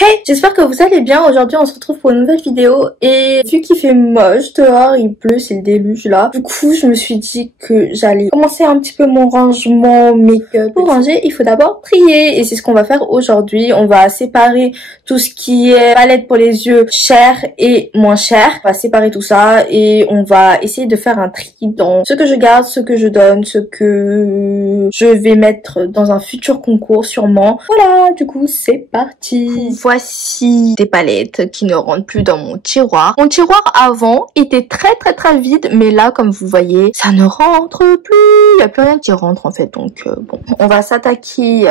Hey, j'espère que vous allez bien. Aujourd'hui, on se retrouve pour une nouvelle vidéo et vu qu'il fait moche dehors, il pleut, c'est le déluge là. Du coup, je me suis dit que j'allais commencer un petit peu mon rangement make-up. Pour ranger, il faut d'abord trier et c'est ce qu'on va faire aujourd'hui. On va séparer tout ce qui est palette pour les yeux cher et moins cher. On va séparer tout ça et on va essayer de faire un tri dans ce que je garde, ce que je donne, ce que je vais mettre dans un futur concours sûrement. Voilà, du coup, c'est parti. Voici des palettes qui ne rentrent plus dans mon tiroir. Mon tiroir avant était très vide, mais là, comme vous voyez, ça ne rentre plus. Il n'y a plus rien qui rentre en fait. Donc bon, on va s'attaquer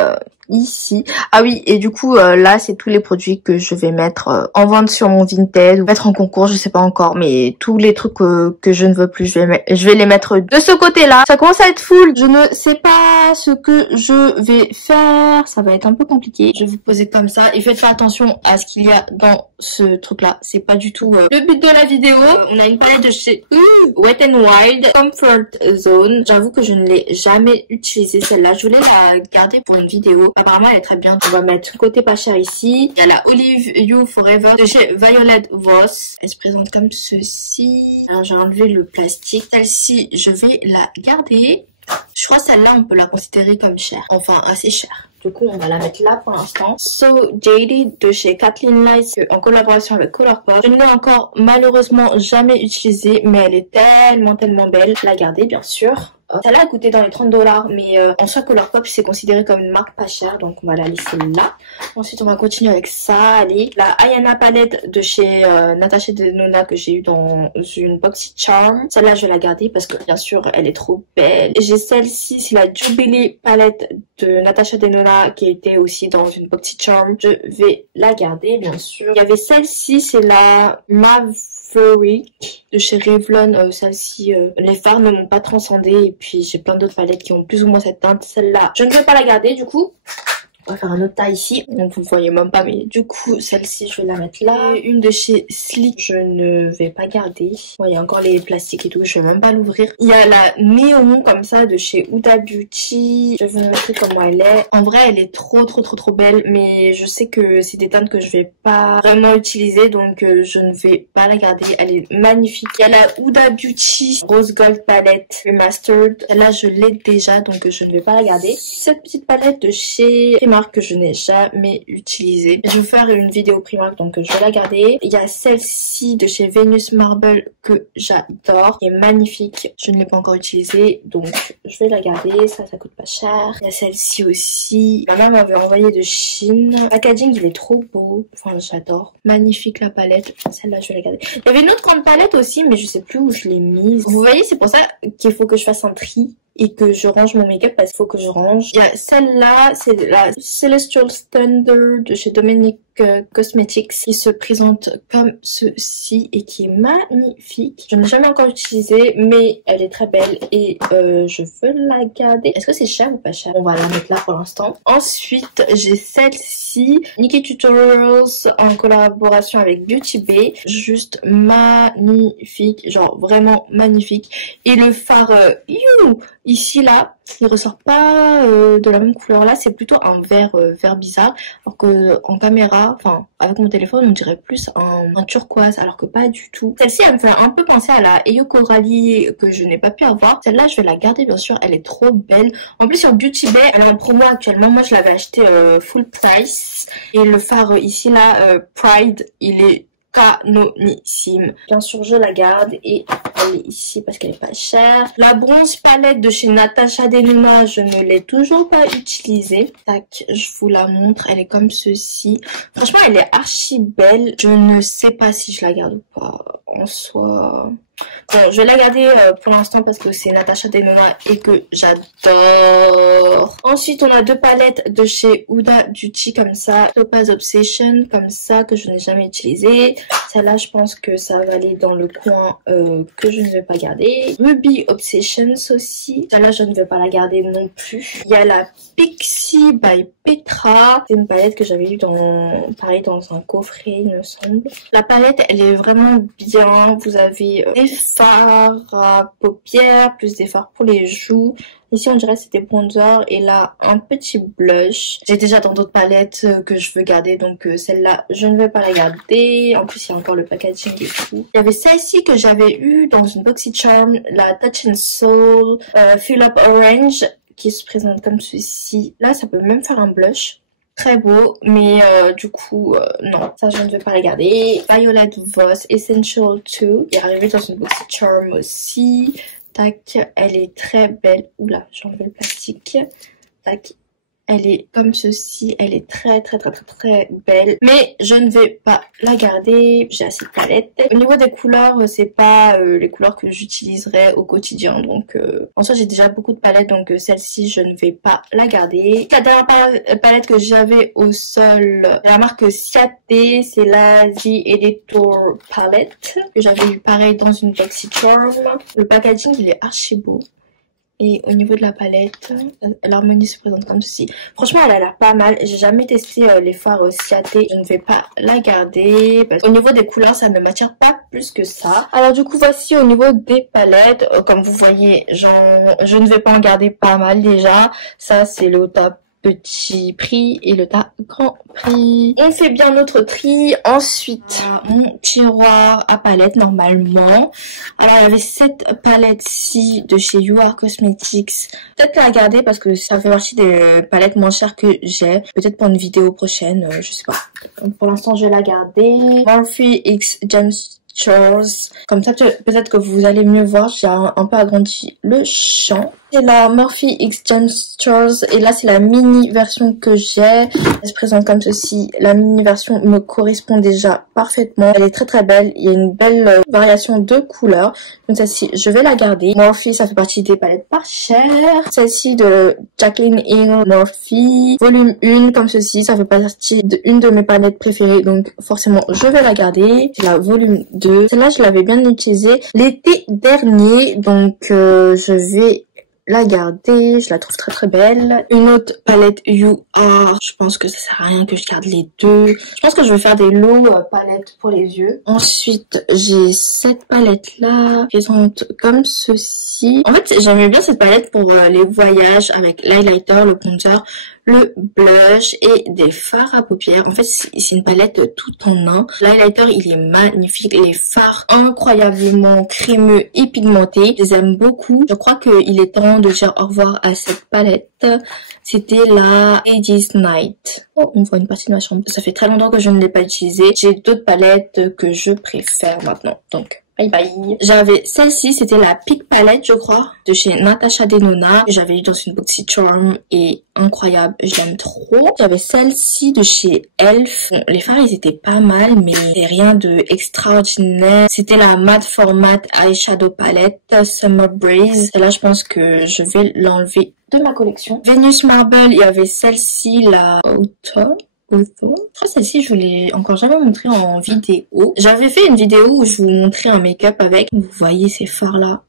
ici. Ah oui, et du coup là c'est tous les produits que je vais mettre en vente sur mon Vinted ou mettre en concours, je sais pas encore, mais tous les trucs que je ne veux plus, je vais les mettre de ce côté-là. Ça commence à être full, je ne sais pas ce que je vais faire, ça va être un peu compliqué. Je vais vous poser comme ça et faites attention à ce qu'il y a dans ce truc-là, c'est pas du tout le but de la vidéo. On a une palette de chez Wet n Wild Comfort Zone. J'avoue que je ne l'ai jamais utilisée celle-là, je voulais la garder pour une vidéo. Apparemment elle est très bien. On va mettre côté pas cher ici. Il y a la Olive You Forever de chez Violet Voss. Elle se présente comme ceci. Alors j'ai enlevé le plastique. Celle-ci je vais la garder. Je crois que celle-là on peut la considérer comme chère. Enfin assez chère. Du coup, on va la mettre là pour l'instant. So Jaded de chez Kathleen Lights en collaboration avec Colourpop. Je ne l'ai encore malheureusement jamais utilisée, mais elle est tellement belle. La garder bien sûr. Celle-là a coûté dans les 30$, mais en soi Colourpop c'est considéré comme une marque pas chère, donc on va la laisser là. Ensuite on va continuer avec ça. Allez, la Ayana palette de chez Natasha Denona que j'ai eu dans une Boxy Charm. Celle-là je vais la garder parce que bien sûr elle est trop belle. J'ai celle-ci, c'est la Jubilee palette de Natasha Denona qui était aussi dans une Boxy Charm. Je vais la garder bien sûr. Il y avait celle-ci, c'est la Maverick de chez Revlon. Celle-ci, les fards ne m'ont pas transcendé et puis j'ai plein d'autres palettes qui ont plus ou moins cette teinte. Celle-là, je ne vais pas la garder du coup. On va faire un autre tas ici, donc vous ne voyez même pas, mais du coup celle-ci je vais la mettre là. Une de chez Sleek, je ne vais pas garder. Bon, il y a encore les plastiques et tout, je vais même pas l'ouvrir. Il y a la Néon comme ça de chez Huda Beauty. Je vais vous montrer comment elle est. En vrai elle est trop belle, mais je sais que c'est des teintes que je vais pas vraiment utiliser, donc je ne vais pas la garder. Elle est magnifique. Il y a la Huda Beauty Rose Gold palette Remastered. Là je l'ai déjà, donc je ne vais pas la garder. Cette petite palette de chez Primark que je n'ai jamais utilisée. Je vais faire une vidéo Primark, donc je vais la garder. Il y a celle-ci de chez Venus Marble que j'adore, qui est magnifique. Je ne l'ai pas encore utilisée, donc je vais la garder. Ça coûte pas cher. Il y a celle-ci aussi. Ma mère m'avait envoyé de Chine. Le packaging, il est trop beau. Enfin, j'adore. Magnifique la palette. Celle-là, je vais la garder. Il y avait une autre grande palette aussi, mais je sais plus où je l'ai mise. Vous voyez, c'est pour ça qu'il faut que je fasse un tri et que je range mon make-up parce qu'il faut que je range. Il y a celle-là, c'est la Celestial Standard de chez Dominique Cosmetics qui se présente comme ceci et qui est magnifique. Je ne l'ai jamais encore utilisée, mais elle est très belle et je veux la garder. Est-ce que c'est cher ou pas cher? On va la mettre là pour l'instant. Ensuite, j'ai celle-ci, Nikkie Tutorials en collaboration avec Beauty Bay. Juste magnifique, genre vraiment magnifique. Et le fard ici là, il ressort pas de la même couleur là, c'est plutôt un vert bizarre, alors que en caméra, enfin avec mon téléphone on dirait plus un turquoise, alors que pas du tout. Celle-ci elle me fait un peu penser à la Eyo Coralie que je n'ai pas pu avoir. Celle-là je vais la garder bien sûr, elle est trop belle. En plus sur Beauty Bay elle est en promo actuellement, moi je l'avais acheté full price. Et le fard ici là, Pride, il est canonissime. Bien sûr je la garde et elle est ici parce qu'elle est pas chère. La bronze palette de chez Natasha Denona, je ne l'ai toujours pas utilisée. Tac, je vous la montre, elle est comme ceci. Franchement elle est archi belle. Je ne sais pas si je la garde ou pas en soi. Bon, je vais la garder pour l'instant parce que c'est Natasha Denona et que j'adore. Ensuite, on a deux palettes de chez Huda Beauty comme ça. Topaz Obsession comme ça que je n'ai jamais utilisé. Celle-là, je pense que ça va aller dans le coin que je ne vais pas garder. Ruby Obsessions aussi. Celle-là, je ne vais pas la garder non plus. Il y a la Pixie by Petra. C'est une palette que j'avais eue pareil, dans un coffret, il me semble. La palette, elle est vraiment bien. Vous avez des fards à paupières, plus des fards pour les joues. Ici on dirait que c'est des bronzers et là un petit blush. J'ai déjà dans d'autres palettes que je veux garder, donc celle-là je ne vais pas la garder. En plus il y a encore le packaging et tout. Il y avait celle-ci que j'avais eu dans une BoxyCharm, la Touch and Soul Fill Up Orange, qui se présente comme ceci. Là ça peut même faire un blush. Très beau, mais du coup, non, ça je ne vais pas la garder. Violet Voss Essential 2, qui est arrivé dans une BoxyCharm aussi. Tac, elle est très belle. Oula, j'ai enlevé le plastique. Tac, elle est comme ceci. Elle est très belle. Mais je ne vais pas la garder. J'ai assez de palettes. Au niveau des couleurs, c'est pas les couleurs que j'utiliserai au quotidien. Donc, en soi, j'ai déjà beaucoup de palettes. Donc, celle-ci, je ne vais pas la garder. La dernière palette que j'avais au sol, la marque Ciaté, c'est la The Editor Palette. Que j'avais eu pareil dans une BoxyCharm. Le packaging, il est archi beau. Et au niveau de la palette, l'harmonie se présente comme ceci. Franchement, elle a l'air pas mal. J'ai jamais testé les fards Ciaté. Je ne vais pas la garder. Parce qu'au niveau des couleurs, ça ne m'attire pas plus que ça. Alors du coup, voici au niveau des palettes. Comme vous voyez, je ne vais pas en garder pas mal déjà. Ça, c'est le top petit prix et le tas grand prix. On fait bien notre tri. Ensuite, mon tiroir à palettes normalement. Alors il y avait cette palette-ci de chez You Are Cosmetics. Peut-être la garder parce que ça fait partie des palettes moins chères que j'ai. Peut-être pour une vidéo prochaine, je sais pas. Donc, pour l'instant je vais la garder. Morphe X Gemstores. Comme ça peut-être que vous allez mieux voir. J'ai un peu agrandi le champ. C'est la Morphe X Gemstores et là c'est la mini version que j'ai. Elle se présente comme ceci. La mini version me correspond déjà parfaitement. Elle est très belle. Il y a une belle variation de couleurs. Donc celle-ci je vais la garder. Morphe, ça fait partie des palettes pas chères. Celle-ci de Jaclyn Hill Morphe volume 1 comme ceci. Ça fait partie d'une de mes palettes préférées. Donc forcément je vais la garder. C'est la volume 2. Celle-là je l'avais bien utilisée l'été dernier. Donc je vais la garder, je la trouve très belle. Une autre palette You Are, je pense que ça sert à rien que je garde les deux. Je pense que je vais faire des lots palettes pour les yeux. Ensuite, j'ai cette palette là, présente comme ceci. En fait, j'aimais bien cette palette pour les voyages avec l'highlighter, le bronzer, le blush et des fards à paupières. En fait, c'est une palette tout en un. L'highlighter, il est magnifique. Les fards incroyablement crémeux et pigmentés. Je les aime beaucoup. Je crois qu'il est temps de dire au revoir à cette palette. C'était la Ladies Night. Oh, on voit une partie de ma chambre. Ça fait très longtemps que je ne l'ai pas utilisée. J'ai d'autres palettes que je préfère maintenant. Donc, bye bye. J'avais celle-ci, c'était la Peak Palette, je crois, de chez Natasha Denona. J'avais eu dans une BoxyCharm et incroyable, je l'aime trop. J'avais celle-ci de chez Elf. Bon, les fards, ils étaient pas mal, mais rien de extraordinaire. C'était la Matte Format Eyeshadow Palette Summer Breeze. Et là, je pense que je vais l'enlever de ma collection. Venus Marble, il y avait celle-ci, la Autumn. Je crois celle-ci je vous l'ai encore jamais montré en vidéo. J'avais fait une vidéo où je vous montrais un make-up avec. Vous voyez ces fards là,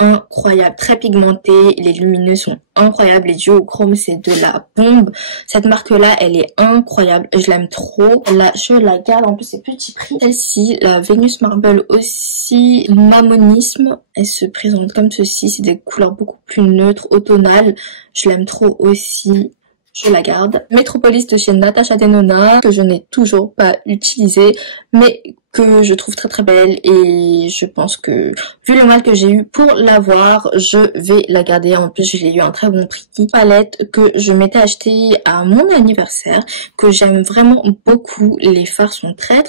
incroyable, très pigmenté. Les lumineux sont incroyables, les duochromes c'est de la bombe. Cette marque là elle est incroyable, je l'aime trop. Là je la garde, en plus c'est petit prix. Celle-ci, la Venus Marble aussi, Mammonisme, elle se présente comme ceci. C'est des couleurs beaucoup plus neutres, automnales. Je l'aime trop aussi. Je la garde. Metropolis de chez Natasha Denona, que je n'ai toujours pas utilisée, mais que je trouve très belle et je pense que vu le mal que j'ai eu pour l'avoir, je vais la garder. En plus, je l'ai eu à un très bon prix. Palette que je m'étais achetée à mon anniversaire, que j'aime vraiment beaucoup. Les fards sont très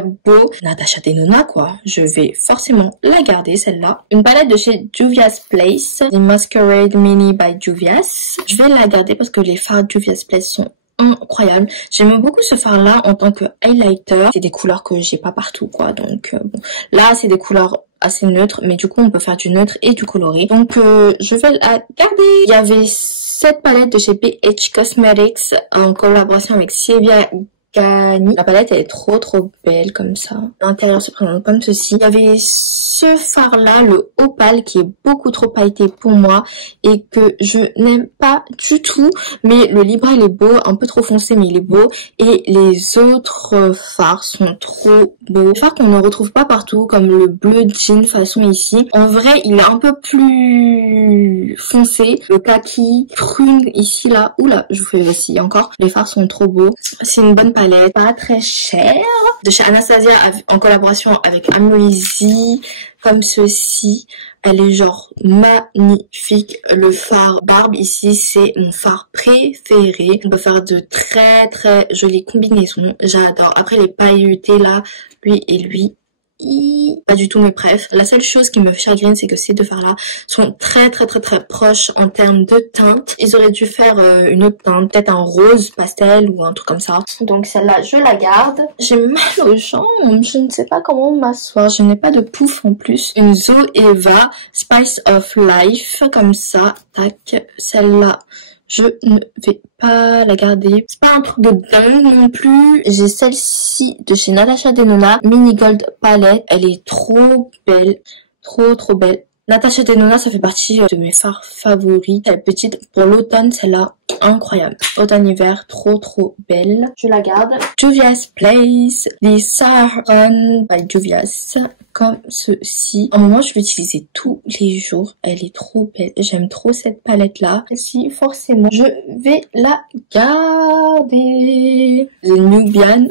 beaux. Natasha Denona quoi. Je vais forcément la garder celle-là. Une palette de chez Juvia's Place, les Masquerade Mini by Juvia's. Je vais la garder parce que les fards Juvia's Place sont incroyable. J'aime beaucoup ce fard là en tant que highlighter. C'est des couleurs que j'ai pas partout quoi. Donc bon. Là c'est des couleurs assez neutres, mais du coup on peut faire du neutre et du coloré. Donc je vais la garder. Il y avait cette palette de chez BH Cosmetics en collaboration avec Sylvia Tuscany. La palette elle est trop belle comme ça. L'intérieur se présente comme ceci. Il y avait ce fard là, le Opal, qui est beaucoup trop pailleté pour moi et que je n'aime pas du tout. Mais le Libra il est beau, un peu trop foncé mais il est beau. Et les autres fards sont trop beaux. Des fards qu'on ne retrouve pas partout, comme le bleu jean façon ici. En vrai il est un peu plus foncé. Le kaki prune ici là. Oula, je vous fais vaciller encore. Les fards sont trop beaux. C'est une bonne palette, pas très chère. De chez Anastasia en collaboration avec Amoezy, comme ceci. Elle est genre magnifique. Le fard Barbe ici, c'est mon fard préféré. On peut faire de très jolies combinaisons. J'adore. Après les pailletés là, lui et lui. Pas du tout mes préfs. La seule chose qui me chagrine, c'est que ces deux fards là sont très proches en termes de teinte. Ils auraient dû faire une autre teinte, peut-être un rose pastel ou un truc comme ça. Donc celle-là je la garde. J'ai mal aux jambes, je ne sais pas comment m'asseoir, je n'ai pas de pouf en plus. Une Zoeva Spice of Life comme ça, tac. Celle-là je ne vais pas la garder. C'est pas un truc de dingue non plus. J'ai celle-ci de chez Natasha Denona, Mini Gold Palette. Elle est trop belle. Trop belle. Natasha Denona, ça fait partie de mes fards favoris. Elle est petite. Pour l'automne, celle-là, incroyable. Automne-hiver, trop belle. Je la garde. Juvia's Place, les Saharan by Juvia's, comme ceci. À un moment, je l'utilisais tous les jours. Elle est trop belle. J'aime trop cette palette-là. Celle-ci, forcément, je vais la garder. Le Nubian,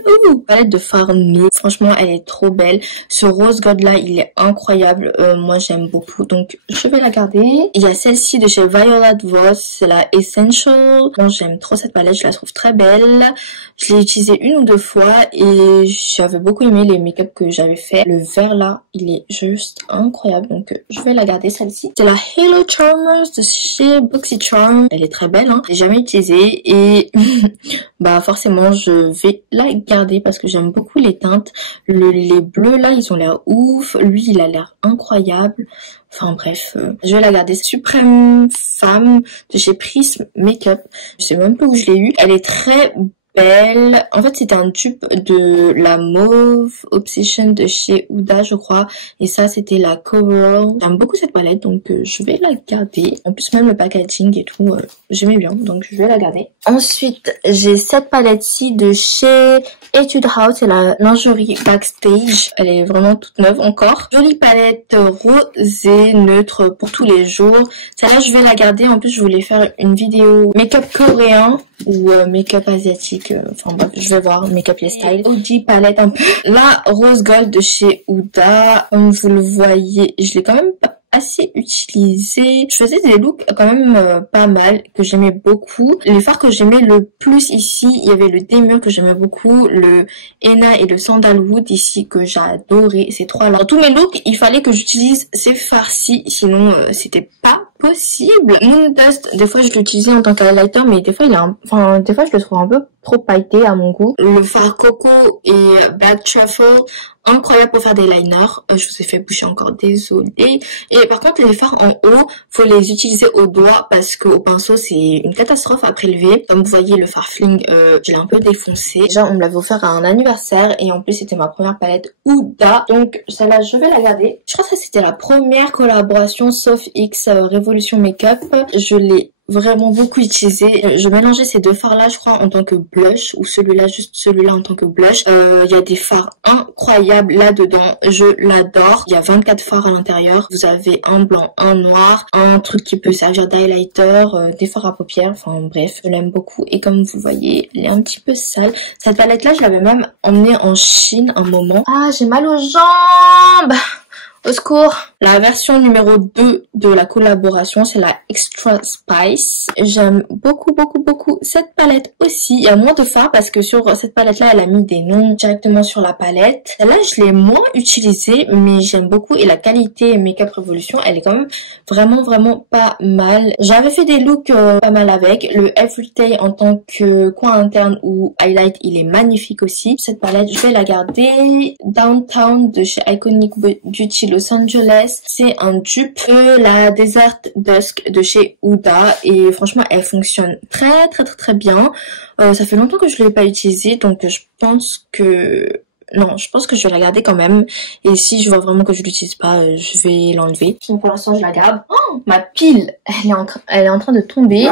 palette de fard nude. Franchement, elle est trop belle. Ce rose gold-là, il est incroyable. Moi, j'aime beaucoup. Donc, je vais la garder. Il y a celle-ci de chez Violet Voss. C'est la Essential. Bon, j'aime trop cette palette. Je la trouve très belle. Je l'ai utilisée une ou deux fois et j'avais beaucoup aimé les make-up que j'avais fait. Le vert là, il est juste incroyable. Donc, je vais la garder celle-ci. C'est la Halo Charmers de chez BoxyCharm. Elle est très belle, hein. Je l'ai jamais utilisée et bah forcément, je vais la garder parce que j'aime beaucoup les teintes. Les bleus là, ils ont l'air ouf. Lui, il a l'air incroyable. Enfin bref, je vais la garder. Suprême Femme de chez Prism Makeup. Je sais même pas où je l'ai eu. Elle est très belle. En fait, c'était un dupe de la Mauve Obsession de chez Huda, je crois. Et ça, c'était la Coverall. J'aime beaucoup cette palette, donc je vais la garder. En plus, même le packaging et tout, j'aimais bien, donc je vais la garder. Ensuite, j'ai cette palette-ci de chez Etude House. C'est la lingerie Backstage. Elle est vraiment toute neuve encore. Jolie palette rosée, neutre pour tous les jours. Celle-là, je vais la garder. En plus, je voulais faire une vidéo make-up coréen ou make-up asiatique. Enfin bref, je vais voir make-up style. OG palette un peu. La rose gold de chez Huda. Comme vous le voyez, je l'ai quand même pas assez utilisé. Je faisais des looks quand même pas mal, que j'aimais beaucoup. Les fards que j'aimais le plus ici, il y avait le Demure que j'aimais beaucoup, le Henna et le Sandalwood ici que j'adorais. Ces trois là. Dans tous mes looks, il fallait que j'utilise ces fards-ci, sinon c'était pas possible. Moon Dust, des fois je l'utilisais en tant qu'highlighter, mais des fois des fois je le trouve un peu trop pailleté à mon goût. Le fard Coco et Black Truffle, incroyable pour faire des liners. Je vous ai fait boucher encore, désolée. Et par contre les fards en haut, faut les utiliser au doigt parce qu'au pinceau c'est une catastrophe à prélever. Comme vous voyez, le fard Fling, je l'ai un peu défoncé. Déjà on me l'avait offert à un anniversaire et en plus c'était ma première palette Huda, donc celle-là je vais la garder. Je crois que ça c'était la première collaboration sauf X Revolution Makeup. Je l'ai vraiment beaucoup utilisé. Je mélangeais ces deux fards là, je crois, en tant que blush, ou celui-là, juste celui-là en tant que blush. Il y a des fards incroyables là-dedans, je l'adore. Il y a 24 fards à l'intérieur. Vous avez un blanc, un noir, un truc qui peut servir d'highlighter, des fards à paupières, enfin bref, je l'aime beaucoup. Et comme vous voyez, elle est un petit peu sale. Cette palette là, je l'avais même emmenée en Chine un moment. Ah, j'ai mal aux jambes! Au secours. La version numéro 2 de la collaboration, c'est la Extra Spice. J'aime beaucoup cette palette aussi. Il y a moins de fards parce que sur cette palette là, elle a mis des noms directement sur la palette. Celle-là, je l'ai moins utilisée, mais j'aime beaucoup. Et la qualité Makeup Revolution, elle est quand même vraiment pas mal. J'avais fait des looks pas mal avec. Le Everyday en tant que coin interne ou highlight, il est magnifique aussi. Cette palette, je vais la garder. Downtown de chez Iconic Beauty Los Angeles. Express. C'est un dupe de la Desert Dusk de chez Huda et franchement elle fonctionne très bien. Ça fait longtemps que je l'ai pas utilisée, donc je pense que je vais la garder quand même. Et si je vois vraiment que je l'utilise pas, je vais l'enlever. Donc pour l'instant, je la garde. Oh, ma pile, elle est en train de tomber.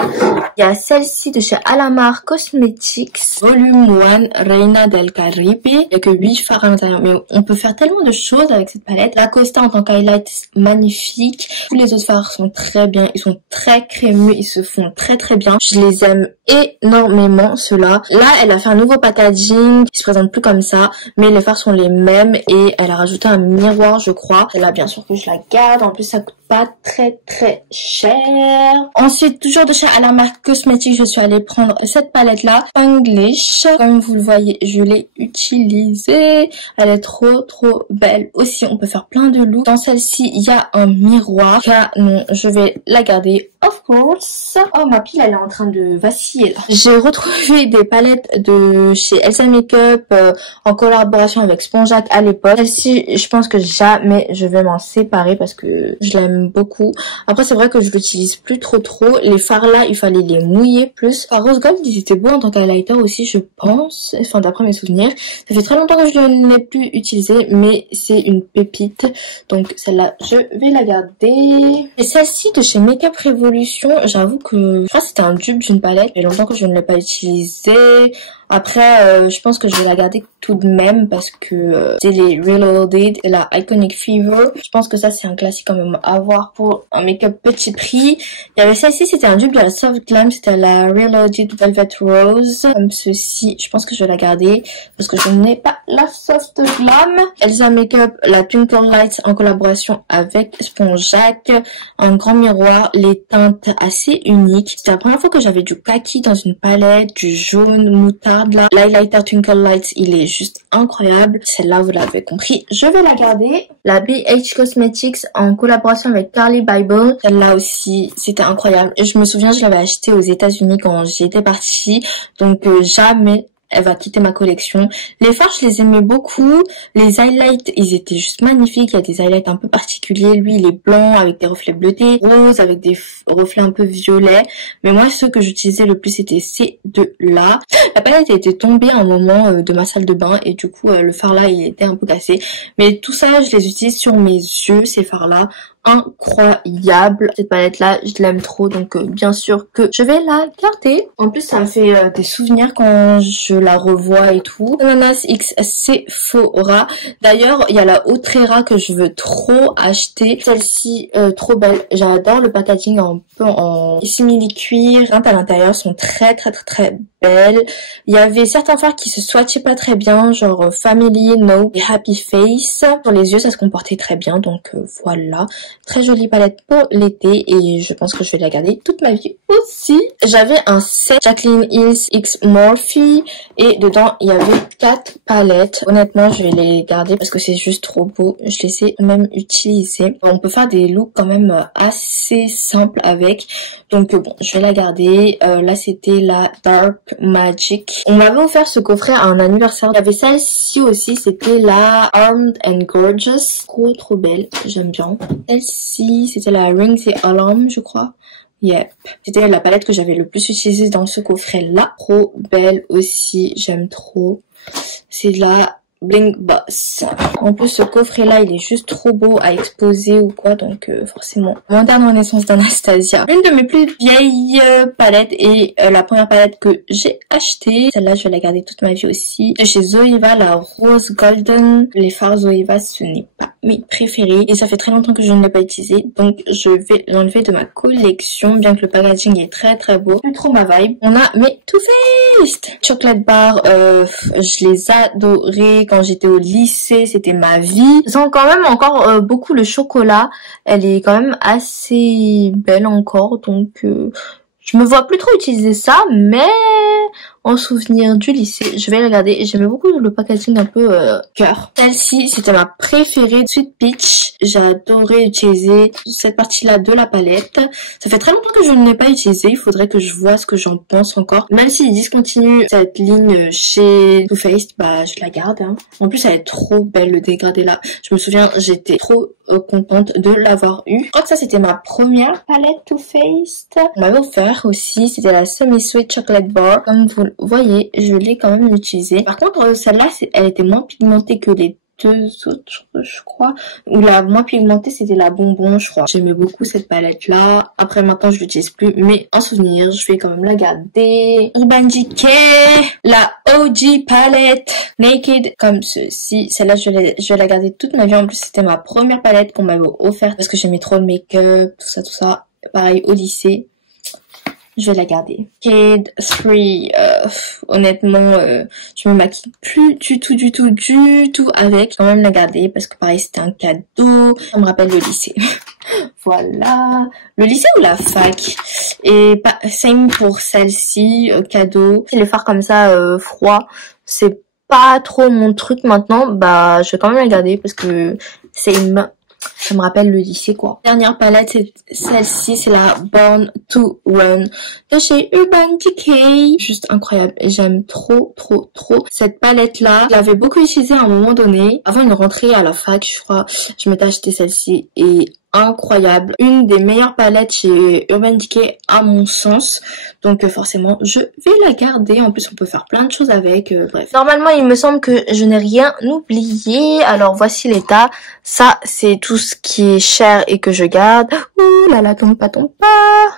Il y a celle-ci de chez Alamar Cosmetics, Volume 1, Reina del Caribe. Il y a que 8 fards à l'intérieur, mais on peut faire tellement de choses avec cette palette. La Costa en tant qu'highlight, magnifique. Tous les autres fards sont très bien. Ils sont très crémeux, ils se font très bien. Je les aime énormément, ceux-là. Là, elle a fait un nouveau packaging qui se présente plus comme ça, mais les fards sont les mêmes et elle a rajouté un miroir, je crois. Et là, bien sûr que je la garde. En plus, ça coûte pas très cher. Ensuite, toujours de chez Alamar Cosmetics, je suis allée prendre cette palette-là, English. Comme vous le voyez, je l'ai utilisée. Elle est trop belle. Aussi, on peut faire plein de looks. Dans celle-ci, il y a un miroir. Non, je vais la garder, of course. Oh, ma pile, elle est en train de vaciller là. J'ai retrouvé des palettes de chez Elsa Makeup en collaboration avec Spongeac à l'époque. Celle-ci, je pense que jamais je vais m'en séparer parce que je l'aime beaucoup. Après, c'est vrai que je l'utilise plus trop. Les fards là, il fallait les mouiller plus. Rose Gold, ils étaient beaux en tant qu'highlighter aussi, je pense. Enfin, d'après mes souvenirs. Ça fait très longtemps que je ne l'ai plus utilisé, mais c'est une pépite. Donc, celle-là, je vais la garder. Et celle-ci de chez Makeup Revolution, j'avoue que je crois que c'était un dupe d'une palette. Il y a longtemps que je ne l'ai pas utilisée. Après, je pense que je vais la garder tout de même parce que c'est les Reloaded et la Iconic Fever. Je pense que ça, c'est un classique quand même à avoir pour un make-up petit prix. Il y avait celle-ci, c'était un dupe de la Soft Glam, c'était la Reloaded Velvet Rose. Comme ceci, je pense que je vais la garder parce que je n'ai pas la Soft Glam. Elsa Makeup, la Twinkle Lights en collaboration avec Spongeac. Un grand miroir, les teintes assez uniques. C'était la première fois que j'avais du kaki dans une palette, du jaune moutarde. L'highlighter Twinkle Lights, il est juste incroyable. Celle-là, vous l'avez compris, je vais la garder. La BH Cosmetics en collaboration avec Carly Bible. Celle-là aussi, c'était incroyable. Et je me souviens, je l'avais achetée aux États-Unis quand j'étais partie. Donc, jamais elle va quitter ma collection. Les fards, je les aimais beaucoup. Les highlights, ils étaient juste magnifiques. Il y a des highlights un peu particuliers. Lui, il est blanc avec des reflets bleutés, rose avec des reflets un peu violets. Mais moi, ceux que j'utilisais le plus, c'était ces deux-là. La palette était tombée à un moment de ma salle de bain et du coup, le fard là, il était un peu cassé. Mais tout ça, je les utilise sur mes yeux, ces fards-là. Incroyable. Cette palette là, je l'aime trop, donc bien sûr que je vais la garder. En plus, ça me fait des souvenirs quand je la revois et tout. Ananas X Sephora. D'ailleurs, il y a la Outrera que je veux trop acheter. Celle-ci, trop belle. J'adore le packaging un peu en simili-cuir. Les teintes à l'intérieur sont très belles. Il y avait certains fards qui se swatchaient pas très bien, genre Family, No et Happy Face. Sur les yeux, ça se comportait très bien, donc voilà. Très jolie palette pour l'été et je pense que je vais la garder toute ma vie aussi. J'avais un set Jaclyn Hills X Morphe et dedans il y avait 4 palettes. Honnêtement, je vais les garder parce que c'est juste trop beau. Je les ai même utilisées. On peut faire des looks quand même assez simples avec. Donc bon, je vais la garder. Là, c'était la Dark Magic. On m'avait offert ce coffret à un anniversaire. Il y avait celle-ci aussi, c'était la Armed and Gorgeous. Trop belle, j'aime bien. Celle-ci, c'était la Rings et Alarm, je crois. Yep. C'était la palette que j'avais le plus utilisée dans ce coffret-là. Trop belle aussi, j'aime trop. C'est la Bling Boss. En plus, ce coffret-là, il est juste trop beau à exposer ou quoi, donc forcément. Mon dernier naissance d'Anastasia. Une de mes plus vieilles palettes et la première palette que j'ai achetée. Celle-là, je vais la garder toute ma vie aussi. De chez Zoeva, la Rose Golden. Les fards Zoeva, ce n'est pas mes préférés. Et ça fait très longtemps que je ne l'ai pas utilisé, donc je vais l'enlever de ma collection, bien que le packaging est très beau. Plus trop ma vibe. On a mes Too Faced Chocolate Bar. Je les adorais quand j'étais au lycée, c'était ma vie. Je sens quand même encore beaucoup le chocolat. Elle est quand même assez belle encore, donc je me vois plus trop utiliser ça, mais en souvenir du lycée. Je vais la garder et j'aimais beaucoup le packaging un peu cœur. Celle-ci, c'était ma préférée, Sweet Peach. J'adorais utiliser cette partie-là de la palette. Ça fait très longtemps que je ne l'ai pas utilisée. Il faudrait que je vois ce que j'en pense encore. Même s'ils discontinuent cette ligne chez Too Faced, bah je la garde. Hein. En plus, elle est trop belle, le dégradé là. Je me souviens, j'étais trop contente de l'avoir eu. Je crois que ça, c'était ma première palette Too Faced. On m'avait offert aussi, c'était la Semi Sweet Chocolate Bar. Comme vous le voyez, je l'ai quand même utilisée. Par contre, celle-là, elle était moins pigmentée que les deux autres, je crois. Ou la moins pigmentée, c'était la bonbon, je crois. J'aimais beaucoup cette palette-là. Après, maintenant, je l'utilise plus. Mais en souvenir, je vais quand même la garder. Urban Decay, la OG palette Naked, comme ceci. Celle-là, je vais la garder toute ma vie. En plus, c'était ma première palette qu'on m'avait offerte parce que j'aimais trop le make-up, tout ça, tout ça. Pareil, au lycée. Je vais la garder. Shade 3, honnêtement, je me maquille plus du tout avec. Je vais quand même la garder parce que pareil, c'était un cadeau. Ça me rappelle le lycée. Voilà. Le lycée ou la fac. Et same pour celle-ci, cadeau. Les fards comme ça, froid, c'est pas trop mon truc maintenant. Bah, je vais quand même la garder parce que ça me rappelle le lycée, quoi. Dernière palette, c'est celle-ci, c'est la Born to Run de chez Urban Decay. Juste incroyable. J'aime trop cette palette-là. Je l'avais beaucoup utilisée à un moment donné. Avant une rentrée à la fac, je crois, je m'étais acheté celle-ci et incroyable. Une des meilleures palettes chez Urban Decay à mon sens. Donc forcément, je vais la garder. En plus, on peut faire plein de choses avec. Bref. Normalement, il me semble que je n'ai rien oublié. Alors, voici l'état. Ça, c'est tout ce qui est cher et que je garde. Ouh là là, tombe pas.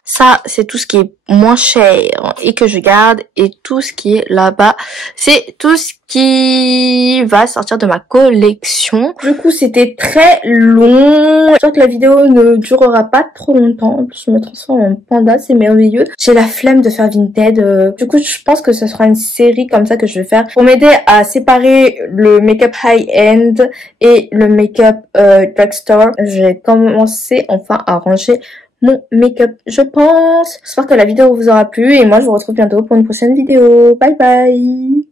Ça, c'est tout ce qui est moins cher et que je garde. Et tout ce qui est là-bas, c'est tout ce qui va sortir de ma collection. Du coup, c'était très long. J'espère que la vidéo ne durera pas trop longtemps. En plus, je me transforme en panda, c'est merveilleux. J'ai la flemme de faire Vinted. Du coup, je pense que ce sera une série comme ça que je vais faire pour m'aider à séparer le make-up high-end et le make-up drugstore. J'ai commencé enfin à ranger mon make-up, je pense. J'espère que la vidéo vous aura plu et moi, je vous retrouve bientôt pour une prochaine vidéo. Bye bye!